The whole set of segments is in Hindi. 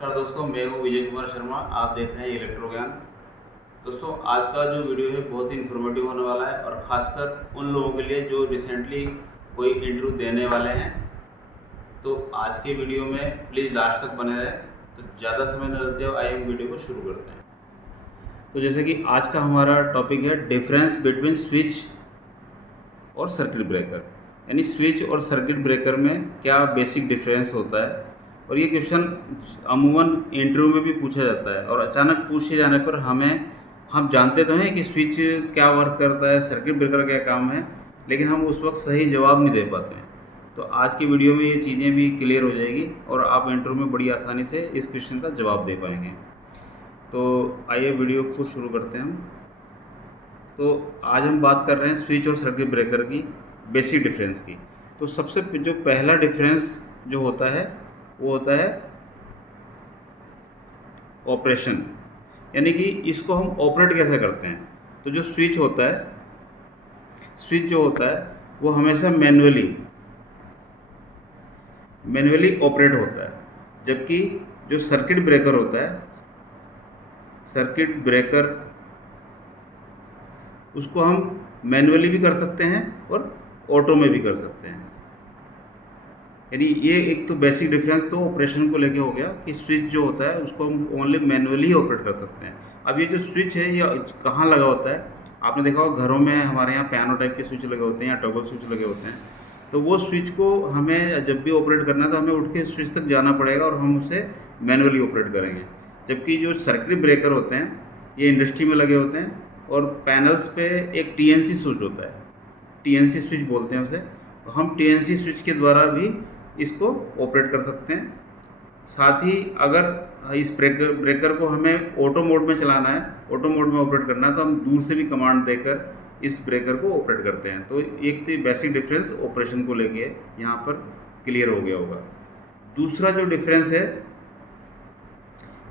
नमस्कार दोस्तों, मैं हूं विजय कुमार शर्मा। आप देख रहे हैं इलेक्ट्रो ज्ञान। दोस्तों, आज का जो वीडियो है बहुत ही इन्फॉर्मेटिव होने वाला है और ख़ासकर उन लोगों के लिए जो रिसेंटली कोई इंटरव्यू देने वाले हैं। तो आज के वीडियो में प्लीज़ लास्ट तक बने रहें। तो ज़्यादा समय न लेते हुए आइए हम वीडियो को शुरू करते हैं। तो जैसे कि आज का हमारा टॉपिक है डिफरेंस बिटवीन स्विच और सर्किट ब्रेकर, यानी स्विच और सर्किट ब्रेकर में क्या बेसिक डिफरेंस होता है। और ये क्वेश्चन अमूमन इंटरव्यू में भी पूछा जाता है और अचानक पूछे जाने पर हम जानते तो हैं कि स्विच क्या वर्क करता है, सर्किट ब्रेकर क्या काम है, लेकिन हम उस वक्त सही जवाब नहीं दे पाते हैं। तो आज की वीडियो में ये चीज़ें भी क्लियर हो जाएगी और आप इंटरव्यू में बड़ी आसानी से इस क्वेश्चन का जवाब दे पाएंगे। तो आइए वीडियो को शुरू करते हैं हम। तो आज हम बात कर रहे हैं स्विच और सर्किट ब्रेकर की बेसिक डिफरेंस की। तो सबसे जो पहला डिफरेंस जो होता है वो होता है ऑपरेशन, यानी कि इसको हम ऑपरेट कैसे करते हैं। तो जो स्विच होता है, स्विच जो होता है वो हमेशा मैन्युअली ऑपरेट होता है, जबकि जो सर्किट ब्रेकर होता है, सर्किट ब्रेकर उसको हम मैन्युअली भी कर सकते हैं और ऑटो में भी कर सकते हैं। यानी ये एक तो बेसिक डिफरेंस तो ऑपरेशन को लेके हो गया कि स्विच जो होता है उसको हम ओनली मैन्युअली ही ऑपरेट कर सकते हैं। अब ये जो स्विच है ये कहाँ लगा होता है, आपने देखा होगा घरों में हमारे यहाँ पियानो टाइप के स्विच लगे होते हैं या टॉगल स्विच लगे होते हैं। तो वो स्विच को हमें जब भी ऑपरेट करना है तो हमें उठ के स्विच तक जाना पड़ेगा और हम उसे मैनुअली ऑपरेट करेंगे। जबकि जो सर्किट ब्रेकर होते हैं ये इंडस्ट्री में लगे होते हैं और पैनल्स पे एक टीएनसी स्विच होता है, टीएनसी स्विच बोलते हैं उसे। हम टीएनसी स्विच के द्वारा भी इसको ऑपरेट कर सकते हैं। साथ ही अगर इस ब्रेकर को हमें ऑटो मोड में चलाना है, ऑटो मोड में ऑपरेट करना है, तो हम दूर से भी कमांड देकर इस ब्रेकर को ऑपरेट करते हैं। तो एक तो बेसिक डिफरेंस ऑपरेशन को लेके यहाँ पर क्लियर हो गया होगा। दूसरा जो डिफरेंस है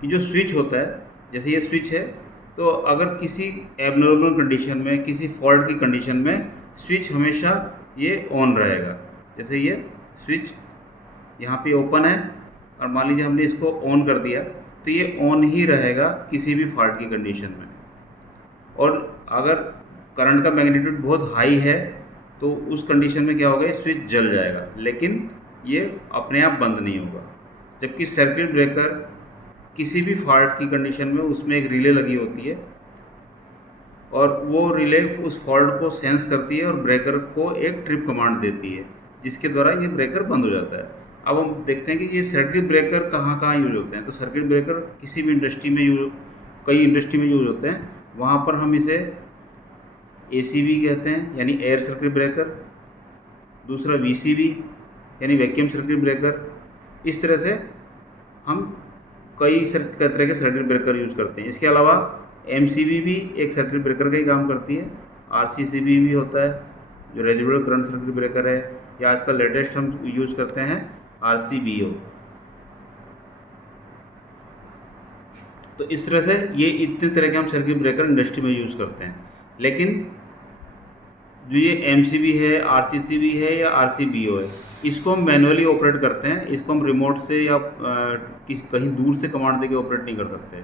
कि जो स्विच होता है, जैसे ये स्विच है, तो अगर किसी एबनॉर्मल कंडीशन में, किसी फॉल्ट की कंडीशन में स्विच हमेशा ये ऑन रहेगा। जैसे ये स्विच यहाँ पे ओपन है और मान लीजिए हमने इसको ऑन कर दिया तो ये ऑन ही रहेगा किसी भी फॉल्ट की कंडीशन में। और अगर करंट का मैग्नीट्यूड बहुत हाई है तो उस कंडीशन में क्या होगा, ये स्विच जल जाएगा, लेकिन ये अपने आप बंद नहीं होगा। जबकि सर्किट ब्रेकर किसी भी फॉल्ट की कंडीशन में उसमें एक रिले लगी होती है और वो रिले उस फॉल्ट को सेंस करती है और ब्रेकर को एक ट्रिप कमांड देती है, जिसके द्वारा ये ब्रेकर बंद हो जाता है। अब हम देखते हैं कि ये सर्किट ब्रेकर कहाँ कहाँ यूज होते हैं। तो सर्किट ब्रेकर किसी भी इंडस्ट्री में कई इंडस्ट्री में यूज होते हैं। वहाँ पर हम इसे एसीबी कहते हैं, यानी एयर सर्किट ब्रेकर। दूसरा वीसीबी यानी वैक्यूम सर्किट ब्रेकर। इस तरह से हम कई तरह के सर्किट ब्रेकर यूज करते हैं। इसके अलावा एमसीबी भी एक सर्किट ब्रेकर का ही काम करती है। आरसीसीबी भी होता है जो रेजिडुअल करंट सर्किट ब्रेकर है, या आजकल लेटेस्ट हम यूज करते हैं आरसीबीओ। तो इस तरह से ये इतने तरह के हम सर्किट ब्रेकर इंडस्ट्री में यूज़ करते हैं। लेकिन जो ये एमसीबी है, आरसीसीबी है या आरसीबीओ है, इसको हम मैनुअली ऑपरेट करते हैं। इसको हम रिमोट से या कहीं दूर से कमांड देके ऑपरेट नहीं कर सकते।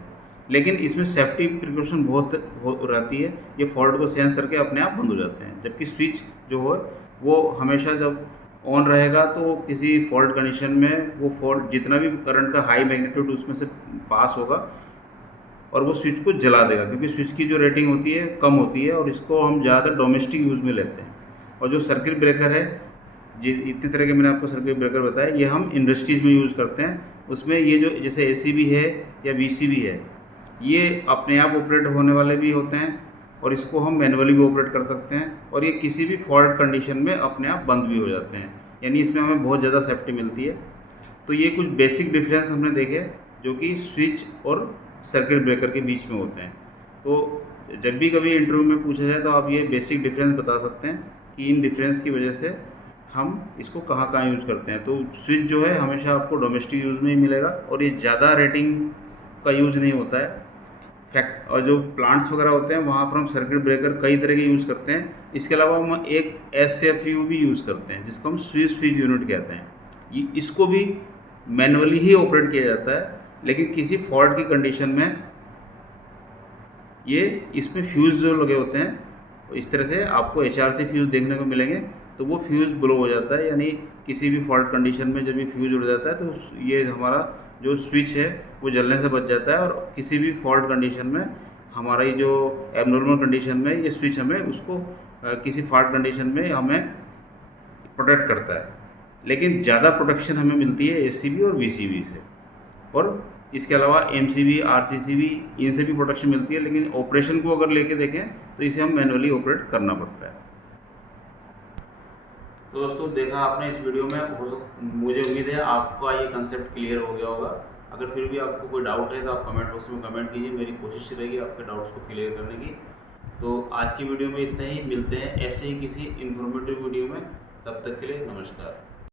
लेकिन इसमें सेफ्टी प्रिकॉशन बहुत रहती है, ये फॉल्ट को सेंस करके अपने आप बंद हो जाते हैं। जबकि स्विच जो है वो हमेशा जब ऑन रहेगा तो किसी फॉल्ट कंडीशन में वो फॉल्ट जितना भी करंट का हाई मैग्नीट्यूड उसमें से पास होगा और वो स्विच को जला देगा, क्योंकि स्विच की जो रेटिंग होती है कम होती है और इसको हम ज़्यादातर डोमेस्टिक यूज़ में लेते हैं। और जो सर्किट ब्रेकर है, इतने तरह के मैंने आपको सर्किट ब्रेकर बताया, ये हम इंडस्ट्रीज़ में यूज़ करते हैं। उसमें ये जो जैसे एसीबी है या वीसीबी है, ये अपने आप ऑपरेट होने वाले भी होते हैं और इसको हम मैनुअली भी ऑपरेट कर सकते हैं, और ये किसी भी फॉल्ट कंडीशन में अपने आप बंद भी हो जाते हैं। यानी इसमें हमें बहुत ज़्यादा सेफ्टी मिलती है। तो ये कुछ बेसिक डिफरेंस हमने देखे जो कि स्विच और सर्किट ब्रेकर के बीच में होते हैं। तो जब भी कभी इंटरव्यू में पूछा जाए तो आप ये बेसिक डिफरेंस बता सकते हैं कि इन डिफरेंस की वजह से हम इसको कहाँ कहाँ यूज़ करते हैं। तो स्विच जो है हमेशा आपको डोमेस्टिक यूज़ में ही मिलेगा और ये ज़्यादा रेटिंग का यूज़ नहीं होता है। और जो प्लांट्स वगैरह होते हैं वहाँ पर हम सर्किट ब्रेकर कई तरह के यूज़ करते हैं। इसके अलावा हम एक एसएफयू भी यूज़ करते हैं जिसको हम स्विच फीड यूनिट कहते हैं। इसको भी मैनुअली ही ऑपरेट किया जाता है, लेकिन किसी फॉल्ट की कंडीशन में ये इसमें फ्यूज़ जो लगे होते हैं इस तरह से आपको HRC फ्यूज़ देखने को मिलेंगे, तो वो फ्यूज़ ब्लो हो जाता है, यानी किसी भी फॉल्ट कंडीशन में जब ये फ्यूज़ उड़ जाता है तो ये हमारा जो स्विच है वो जलने से बच जाता है, और किसी भी फॉल्ट कंडीशन में हमारा ये जो एबनॉर्मल कंडीशन में ये स्विच हमें उसको किसी फॉल्ट कंडीशन में हमें प्रोटेक्ट करता है। लेकिन ज़्यादा प्रोटेक्शन हमें मिलती है ACB और VCB से, और इसके अलावा MCB RCCB इनसे भी प्रोटेक्शन मिलती है, लेकिन ऑपरेशन को अगर लेके देखें तो इसे हम मैनुअली ऑपरेट करना पड़ता है। तो दोस्तों देखा आपने इस वीडियो में, मुझे उम्मीद है आपका ये कंसेप्ट क्लियर हो गया होगा। अगर फिर भी आपको कोई डाउट है तो आप कमेंट बॉक्स में कमेंट कीजिए, मेरी कोशिश रहेगी आपके डाउट्स को क्लियर करने की। तो आज की वीडियो में इतना ही, मिलते हैं ऐसे ही किसी इन्फॉर्मेटिव वीडियो में, तब तक के लिए नमस्कार।